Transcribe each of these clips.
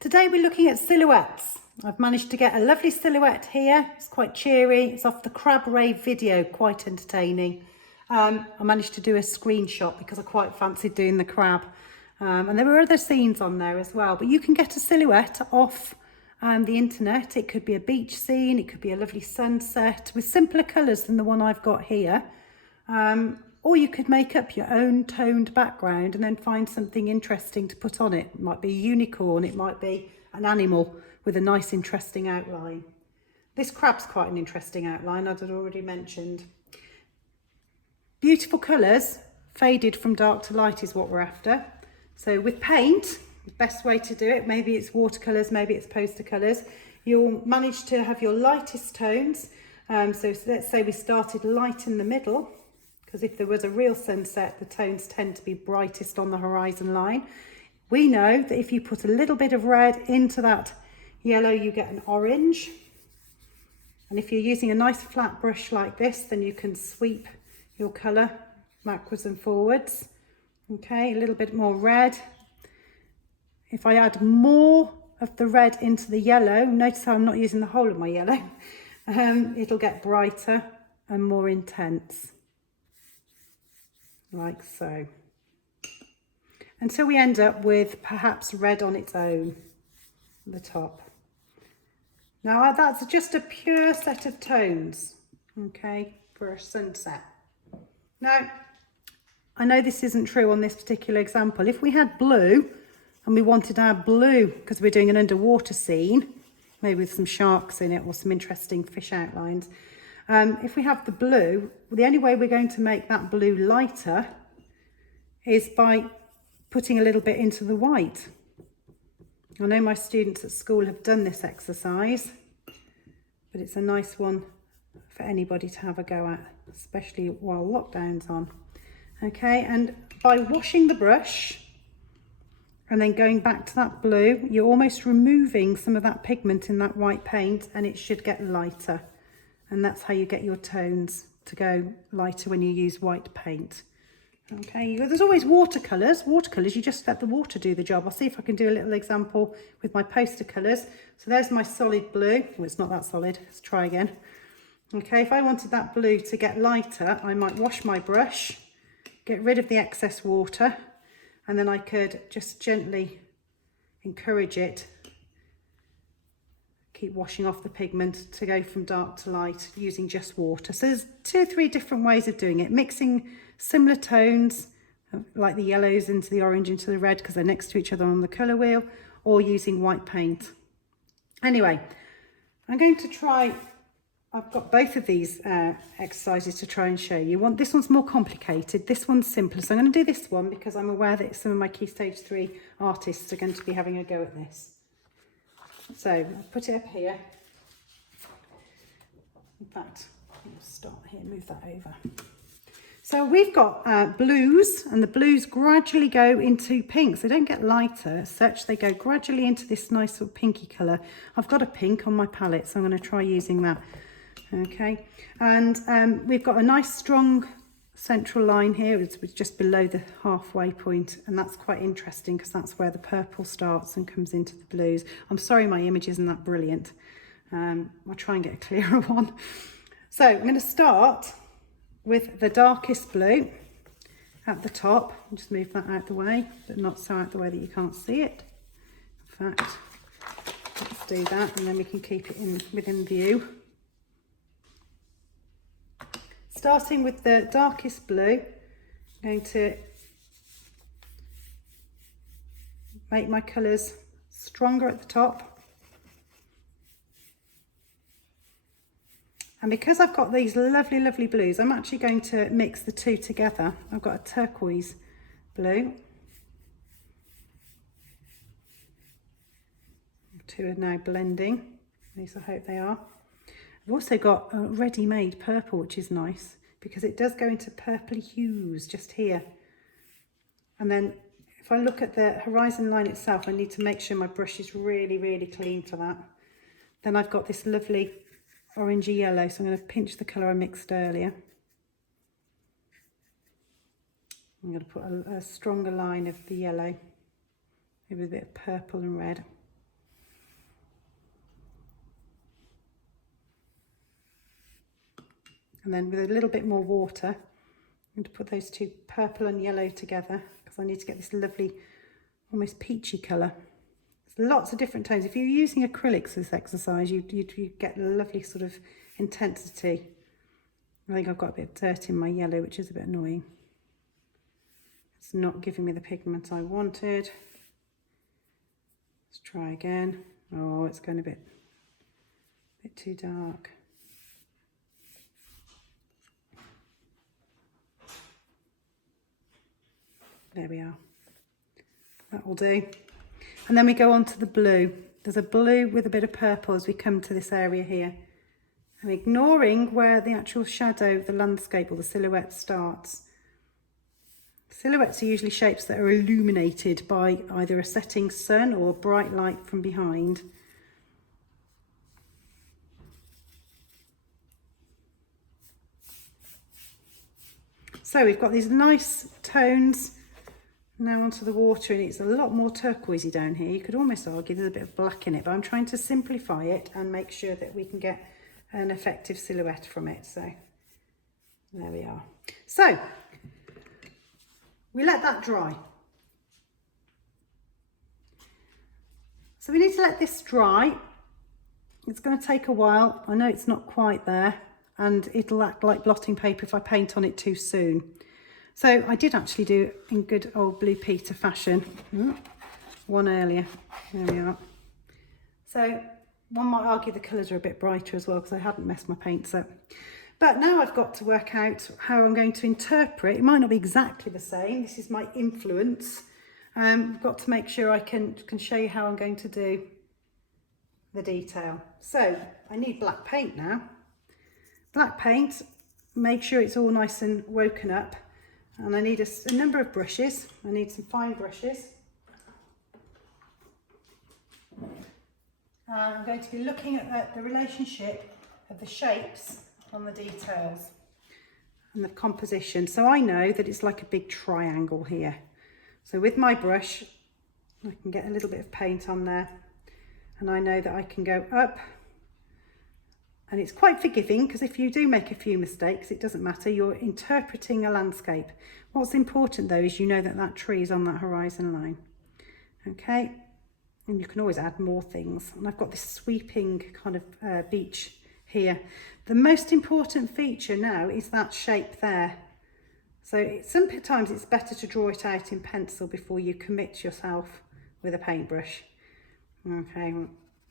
Today we're looking at silhouettes. I've managed to get a lovely silhouette here. It's quite cheery. It's off the Crab Rave video, quite entertaining. I managed to do a screenshot because I quite fancied doing the crab. And there were other scenes on there as well, but you can get a silhouette off the internet. It could be a beach scene, it could be a lovely sunset with simpler colours than the one I've got here. Or you could make up your own toned background and then find something interesting to put on it. It might be a unicorn, it might be an animal with a nice interesting outline. This crab's quite an interesting outline, as I'd already mentioned. Beautiful colours, faded from dark to light is what we're after. So with paint, the best way to do it, maybe it's watercolours, maybe it's poster colours, you'll manage to have your lightest tones. So let's say we started light in the middle, because if there was a real sunset, the tones tend to be brightest on the horizon line. We know that if you put a little bit of red into that yellow, you get an orange. And if you're using a nice flat brush like this, then you can sweep your colour backwards and forwards. Okay, a little bit more red. If I add more of the red into the yellow, notice how I'm not using the whole of my yellow, it'll get brighter and more intense. Like so, until we end up with perhaps red on its own at the top. Now that's just a pure set of tones, okay, for a sunset. Now, I know this isn't true on this particular example. If we had blue and we wanted our blue, because we're doing an underwater scene, maybe with some sharks in it or some interesting fish outlines, if we have the blue, the only way we're going to make that blue lighter is by putting a little bit into the white. I know my students at school have done this exercise, but it's a nice one for anybody to have a go at, especially while lockdown's on. Okay, and by washing the brush and then going back to that blue, you're almost removing some of that pigment in that white paint, and it should get lighter. And that's how you get your tones to go lighter when you use white paint. Okay, there's always watercolours. Watercolours, you just let the water do the job. I'll see if I can do a little example with my poster colours. So there's my solid blue. Well, it's not that solid. Let's try again. Okay, if I wanted that blue to get lighter, I might wash my brush, get rid of the excess water, and then I could just gently encourage it, keep washing off the pigment to go from dark to light using just water. So there's 2 or 3 different ways of doing it, mixing similar tones like the yellows into the orange into the red because they're next to each other on the colour wheel, or using white paint. Anyway, I'm going to try, I've got both of these exercises to try and show you. This one's more complicated, this one's simpler. So I'm going to do this one because I'm aware that some of my Key Stage 3 artists are going to be having a go at this. So I'll put it up here. In fact, I'll start here, move that over. So we've got blues, and the blues gradually go into pinks. They don't get lighter as such, they go gradually into this nice sort of pinky colour. I've got a pink on my palette, so I'm going to try using that. Okay, and we've got a nice strong central line here. It's just below the halfway point, and that's quite interesting because that's where the purple starts and comes into the blues. I'm sorry my image isn't that brilliant. I'll try and get a clearer one. So I'm going to start with the darkest blue at the top. I'll just move that out the way, but not so out the way that you can't see it. In fact, let's do that, and then we can keep it within view. Starting with the darkest blue, I'm going to make my colours stronger at the top. And because I've got these lovely, lovely blues, I'm actually going to mix the two together. I've got a turquoise blue. The two are now blending, at least I hope they are. I've also got a ready-made purple, which is nice because it does go into purpley hues just here. And then if I look at the horizon line itself, I need to make sure my brush is really, really clean for that. Then I've got this lovely orangey yellow, so I'm going to pinch the colour I mixed earlier. I'm going to put a stronger line of the yellow, maybe a bit of purple and red. And then with a little bit more water, I'm going to put those two, purple and yellow, together, because I need to get this lovely, almost peachy colour. There's lots of different tones. If you're using acrylics for this exercise, you get a lovely sort of intensity. I think I've got a bit of dirt in my yellow, which is a bit annoying. It's not giving me the pigment I wanted. Let's try again. Oh, it's going a bit too dark. There we are. That will do. And then we go on to the blue. There's a blue with a bit of purple as we come to this area here. I'm ignoring where the actual shadow, the landscape or the silhouette starts. Silhouettes are usually shapes that are illuminated by either a setting sun or bright light from behind. So we've got these nice tones now onto the water, and it's a lot more turquoisey down here. You could almost argue there's a bit of black in it, but I'm trying to simplify it and make sure that we can get an effective silhouette from it. So there we are. So we let that dry. So we need to let this dry. It's going to take a while. I know it's not quite there, and it'll act like blotting paper if I paint on it too soon. So I did actually do in good old Blue Peter fashion. One earlier. There we are. So one might argue the colours are a bit brighter as well because I hadn't messed my paints up. But now I've got to work out how I'm going to interpret. It might not be exactly the same. This is my influence. I've got to make sure I can show you how I'm going to do the detail. So I need black paint now. Black paint, make sure it's all nice and woken up. And I need a number of brushes. I need some fine brushes. I'm going to be looking at the relationship of the shapes on the details and the composition. So I know that it's like a big triangle here. So with my brush, I can get a little bit of paint on there. And I know that I can go up. And it's quite forgiving because if you do make a few mistakes, it doesn't matter. You're interpreting a landscape. What's important though is you know that that tree is on that horizon line. Okay, and you can always add more things. And I've got this sweeping kind of beach here. The most important feature now is that shape there. So sometimes it's better to draw it out in pencil before you commit yourself with a paintbrush. Okay,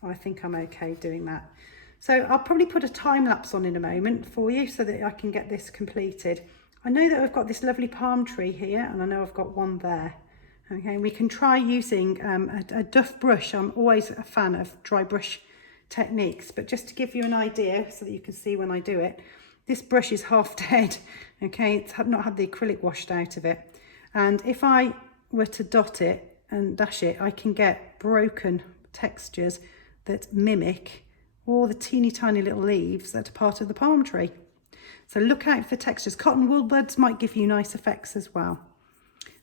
I think I'm okay doing that. So I'll probably put a time lapse on in a moment for you so that I can get this completed. I know that I've got this lovely palm tree here, and I know I've got one there. Okay, we can try using a doff brush. I'm always a fan of dry brush techniques, but just to give you an idea so that you can see when I do it, this brush is half dead. Okay, it's not had the acrylic washed out of it. And if I were to dot it and dash it, I can get broken textures that mimic all the teeny tiny little leaves that are part of the palm tree. So look out for textures. Cotton wool buds might give you nice effects as well.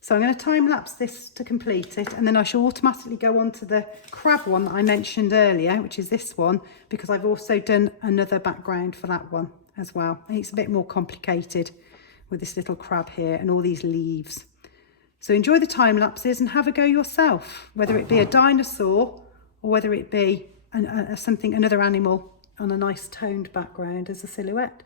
So I'm going to time lapse this to complete it, and then I shall automatically go on to the crab one that I mentioned earlier, which is this one, because I've also done another background for that one as well. And it's a bit more complicated with this little crab here and all these leaves. So enjoy the time lapses and have a go yourself, whether it be a dinosaur or whether it be another animal on a nice toned background as a silhouette.